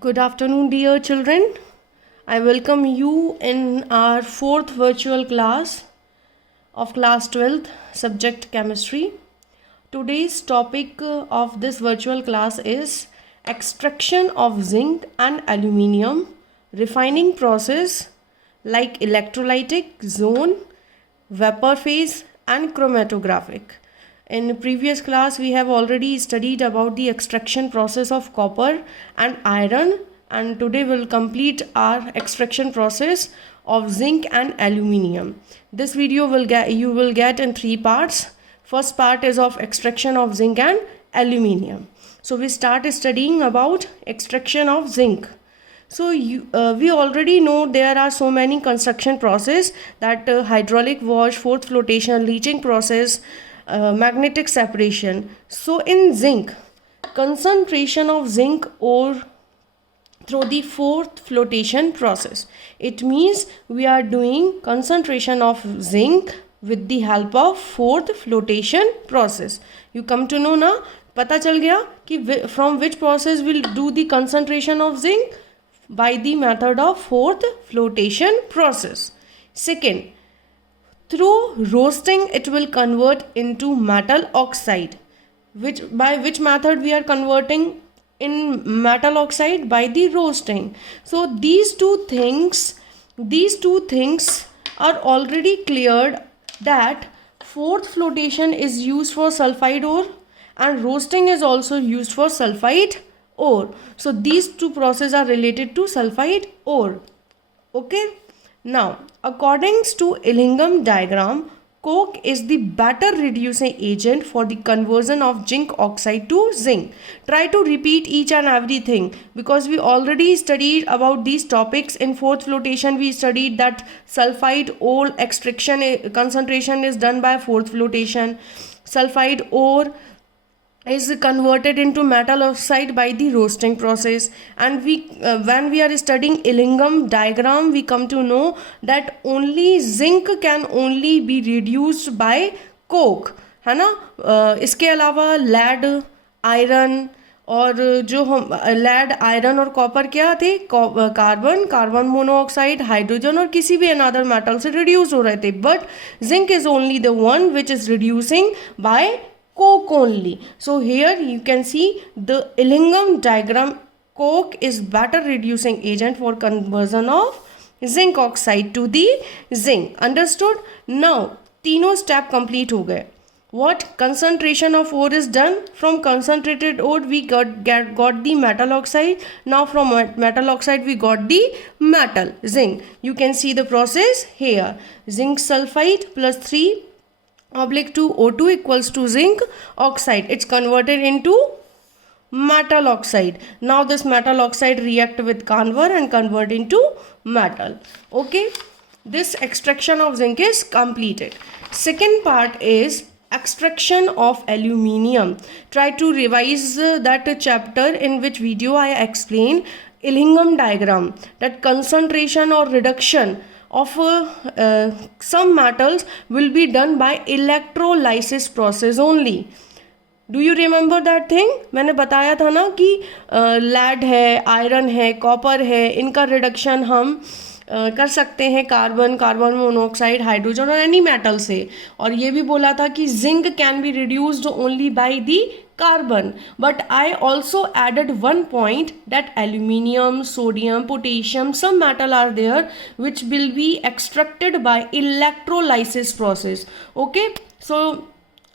Good afternoon, dear children. I welcome you in our fourth virtual class of class 12th, subject chemistry. Today's topic of this virtual class is extraction of zinc and aluminium, refining process like electrolytic, zone, vapor phase, and chromatographic. In previous class, we have already studied about the extraction process of copper and iron, and today we'll complete our extraction process of zinc and aluminium. This video you will get in three parts. First part is of extraction of zinc and aluminium. So we start studying about extraction of zinc. So we already know there are so many construction process that hydraulic wash, fourth flotation, leaching process, magnetic separation. So in zinc, concentration of zinc ore through the fourth flotation process. It means we are doing concentration of zinc with the help of fourth flotation process. You come to know ना, पता चल गया कि from which process will do the concentration of zinc? By the method of fourth flotation process. Second, through roasting it will convert into metal oxide. By which method we are converting in metal oxide? By the roasting. So these two things are already cleared, that fourth flotation is used for sulfide ore and roasting is also used for sulfide ore. So these two processes are related to sulfide ore. Okay. Now, according to aluminium diagram, coke is the better reducing agent for the conversion of zinc oxide to zinc. Try to repeat each and everything because we already studied about these topics. In fourth flotation, we studied that sulfide ore extraction concentration is done by fourth flotation. Sulfide ore is converted into metal oxide by the roasting process, and when we are studying aluminium diagram, we come to know that only zinc can only be reduced by coke, है ना. इसके अलावा lead, iron और जो हम lead, iron और copper क्या थे, कार्बन मोनोऑक्साइड, हाइड्रोजन और किसी भी अनदर मेटल से रिड्यूस हो रहे थे, but zinc is only the one which is reducing by coke only. So here you can see the aluminium diagram. Coke is better reducing agent for conversion of zinc oxide to the zinc. Understood? Now तीनों step complete हो गए. What concentration of ore is done? From concentrated ore we got the metal oxide. Now from metal oxide we got the metal zinc. You can see the process here. Zinc sulfide plus 3/2 O2 equals to zinc oxide. It's converted into metal oxide. Now this metal oxide react with carbon and convert into metal. Okay, this extraction of zinc is completed. Second part is extraction of aluminium. Try to revise that chapter in which video I explain aluminium diagram, that concentration or reduction of some metals will be done by electrolysis process only. Do you remember that thing? मैंने बताया था ना कि lead है, iron है, copper है, इनका reduction हम कर सकते हैं कार्बन मोनोऑक्साइड, हाइड्रोजन और एनी मेटल से. और ये भी बोला था कि zinc can be reduced only by the carbon, but I also added one point that aluminium, sodium, potassium, some metal are there which will be extracted by electrolysis process. Okay, so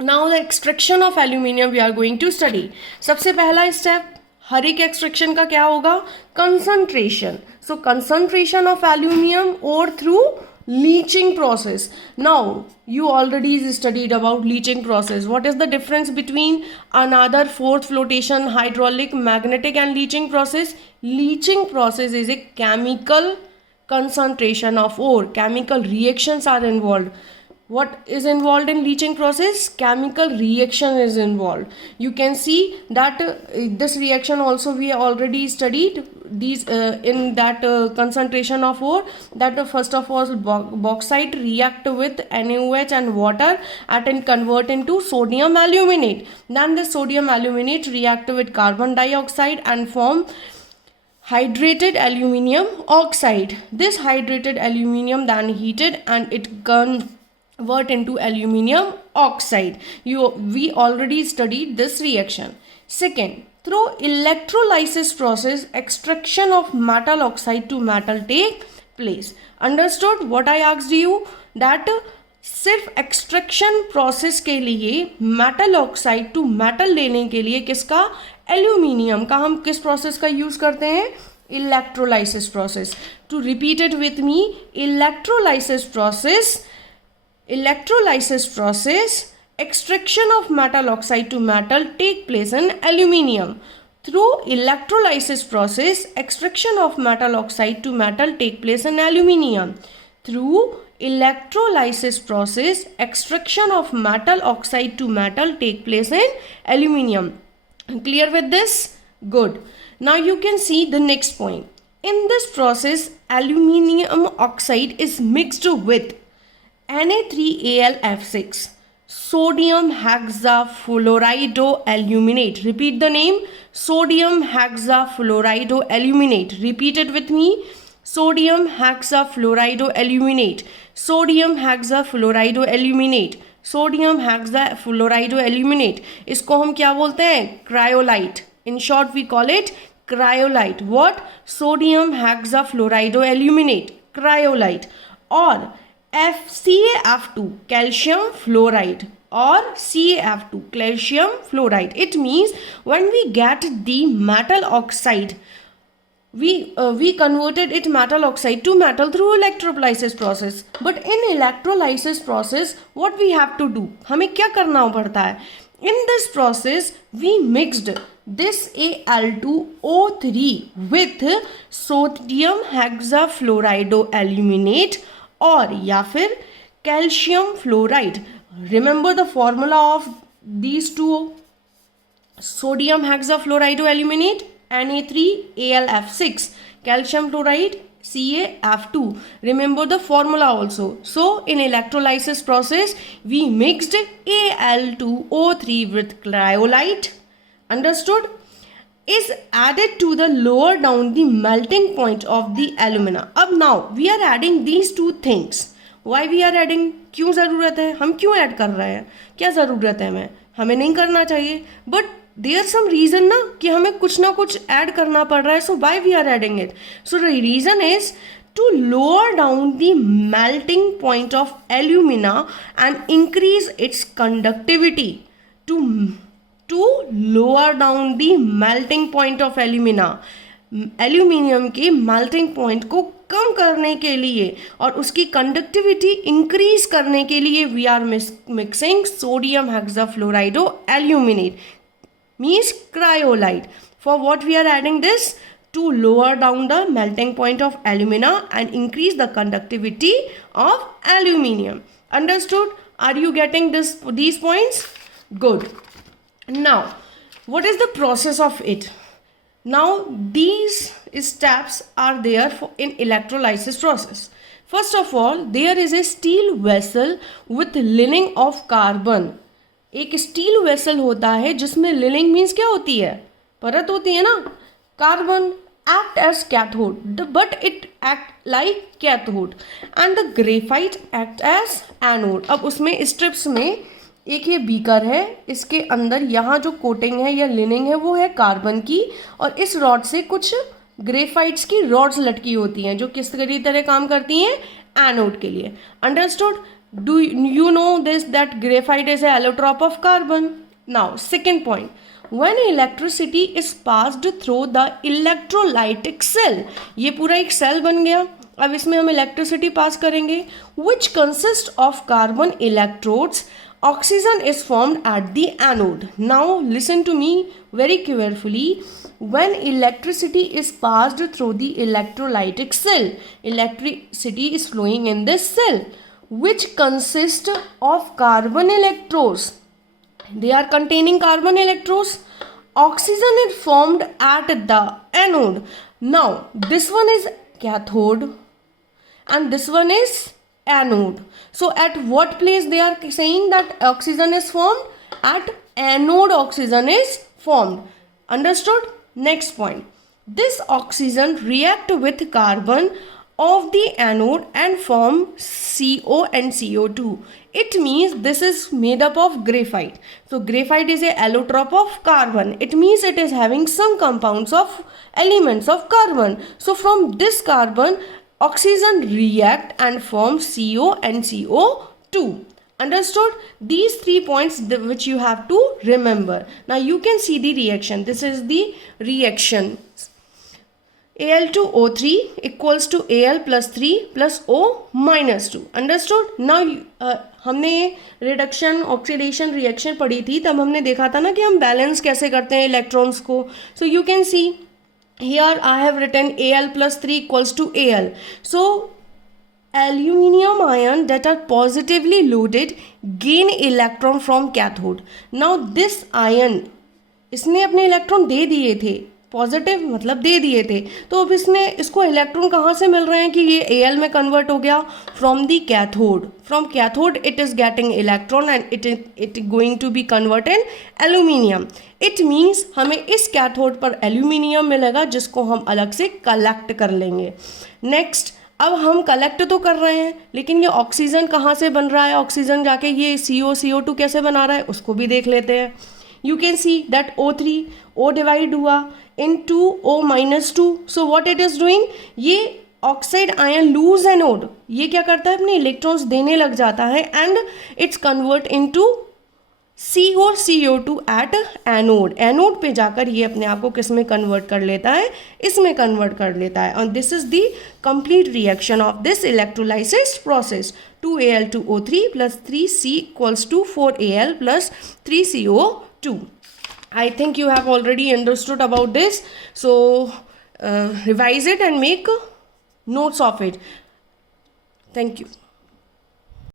now the extraction of aluminium we are going to study. सबसे पहला step हर एक extraction का क्या होगा? Concentration. So concentration of aluminium ore through leaching process. Now you already studied about leaching process. What is the difference between another fourth flotation, hydraulic, magnetic and leaching process? Leaching process is a chemical concentration of ore. Chemical reactions are involved. What is involved in leaching process? Chemical reaction is involved. You can see that this reaction also we already studied these in that concentration of ore, that first of all bauxite react with NaOH and water and convert into sodium aluminate. Then the sodium aluminate react with carbon dioxide and form hydrated aluminium oxide. This hydrated aluminium then heated and it convert into aluminium oxide. We already studied this reaction. Second, through electrolysis process, extraction of metal oxide to metal take place. Understood what I asked you? That सिर्फ extraction process के लिए metal oxide to metal लेने के लिए किसका, aluminium का, हम किस प्रोसेस का यूज करते हैं, electrolysis process. To repeat it with me, electrolysis process extraction of metal oxide to metal take place in aluminium. Through electrolysis process, extraction of metal oxide to metal take place in aluminium. Through electrolysis process, extraction of metal oxide to metal take place in aluminium. Clear with this? Good. Now you can see the next point. In this process, aluminium oxide is mixed with Na3Al(F6), sodium hexafluoridoaluminate. Repeat the name, sodium hexafluoridoaluminate. Repeat it with me, sodium hexafluoridoaluminate, sodium hexafluoridoaluminate, sodium hexafluoridoaluminate. इसको हम क्या बोलते हैं, cryolite. In short we call it cryolite. What? Sodium hexafluoridoaluminate, cryolite. और CaF2, calcium fluoride, or CaF2, calcium fluoride. It means when we get the metal oxide, we converted it metal oxide to metal through electrolysis process. But in electrolysis process, what we have to do, हमें क्या करना पड़ता है? In this process, we mixed this Al2O3 with sodium hexafluoridoaluminate और या फिर calcium fluoride. Remember the formula of these two, sodium hexafluoridoaluminate Na3Al(F6), calcium fluoride CaF2. Remember the formula also. So in electrolysis process we mixed Al2O3 with cryolite. Understood? Is added to the lower down the melting point of the alumina. अब now we are adding these two things. Why we are adding? क्यों ज़रूरत है, हम क्यों add कर रहे हैं, क्या ज़रूरत है, हमें नहीं करना चाहिए, बट देयर सम रीज़न ना कि हमें कुछ ना कुछ ऐड करना पड़ रहा है. So why we are adding it? So the reason is to lower down the melting point of alumina and increase its conductivity. To lower down the melting point of alumina, aluminium के melting point को कम करने के लिए और उसकी conductivity increase करने के लिए we are mixing sodium hexafluoridoaluminate, means cryolite. For what we are adding this? To lower down the melting point of alumina and increase the conductivity of aluminium. Understood? Are you getting these points? Good. Now, what is the process of it? Now, these steps are there in electrolysis process. First of all, there is a steel vessel with lining of carbon. एक steel vessel होता है जिसमें leaning means क्या होती है, परत होती है ना, carbon. Act as cathode, but it act like cathode, and the graphite act as anode. अब उसमें स्ट्रिप्स में एक ये बीकर है, इसके अंदर यहाँ जो कोटिंग है या लिनिंग है वो है कार्बन की, और इस रॉड से कुछ ग्रेफाइट्स की रॉड्स लटकी होती हैं जो किस तरह काम करती हैं, एनोड के लिए. Understood? Do you know this that graphite is a allotrope of carbon? Now second point, when electricity is passed through the electrolytic cell, ये पूरा एक सेल बन गया. अब इसमें हम इलेक्ट्रिसिटी पास करेंगे, which consist of carbon electrodes. Oxygen is formed at the anode. Now listen to me very carefully. When electricity is passed through the electrolytic cell, electricity is flowing in this cell, which consist of carbon electrodes. They are containing carbon electrodes. Oxygen is formed at the anode. Now this one is cathode and this one is anode. So at what place they are saying that oxygen is formed? At anode oxygen is formed. Understood? Next point, This oxygen react with carbon of the anode and form CO and CO2. It means this is made up of graphite. So graphite is a allotrope of carbon. It means it is having some compounds of elements of carbon. So from this carbon, oxygen react and form CO and CO2. Understood? These 3 points which you have to remember. Now you can see the reaction. This is the reaction. Al2O3 equals to Al plus 3 plus O minus 2. Understood? Now हमने reduction oxidation reaction पढ़ी थी, तब हमने देखा था ना कि हम बैलेंस कैसे करते हैं इलेक्ट्रॉन्स को. So you can see here I have written Al plus 3 equals to Al. So aluminium ion that are positively loaded gain electron from cathode. Now this ion, इसने अपने इलेक्ट्रॉन दे दिए थे, पॉजिटिव मतलब दे दिए थे, तो अब इसको इलेक्ट्रॉन कहाँ से मिल रहे हैं कि ये Al में कन्वर्ट हो गया? From the cathode. From cathode it is getting electron and it going to be converted aluminium. It means हमें इस कैथोड पर एल्यूमिनियम मिलेगा जिसको हम अलग से कलेक्ट कर लेंगे. नेक्स्ट, अब हम कलेक्ट तो कर रहे हैं, लेकिन ये ऑक्सीजन कहाँ से बन रहा है? ऑक्सीजन जाके ये CO2 कैसे बना रहा है उसको भी देख लेते हैं. You can see that O3, O divide हुआ into O minus 2. So what it is doing? ये ऑक्साइड आयन लूज एनोड, ये क्या करता है? अपने इलेक्ट्रॉन्स देने लग जाता है and it's convert into CO CO2 at anode. Anode पे जाकर ये अपने आप को किस में कन्वर्ट कर लेता है? इसमें कन्वर्ट कर लेता है. और this is the complete reaction of this electrolysis process. 2Al2O3 plus 3C equals to 4Al plus 3CO2. I think you have already understood about this. So revise it and make notes of it. Thank you.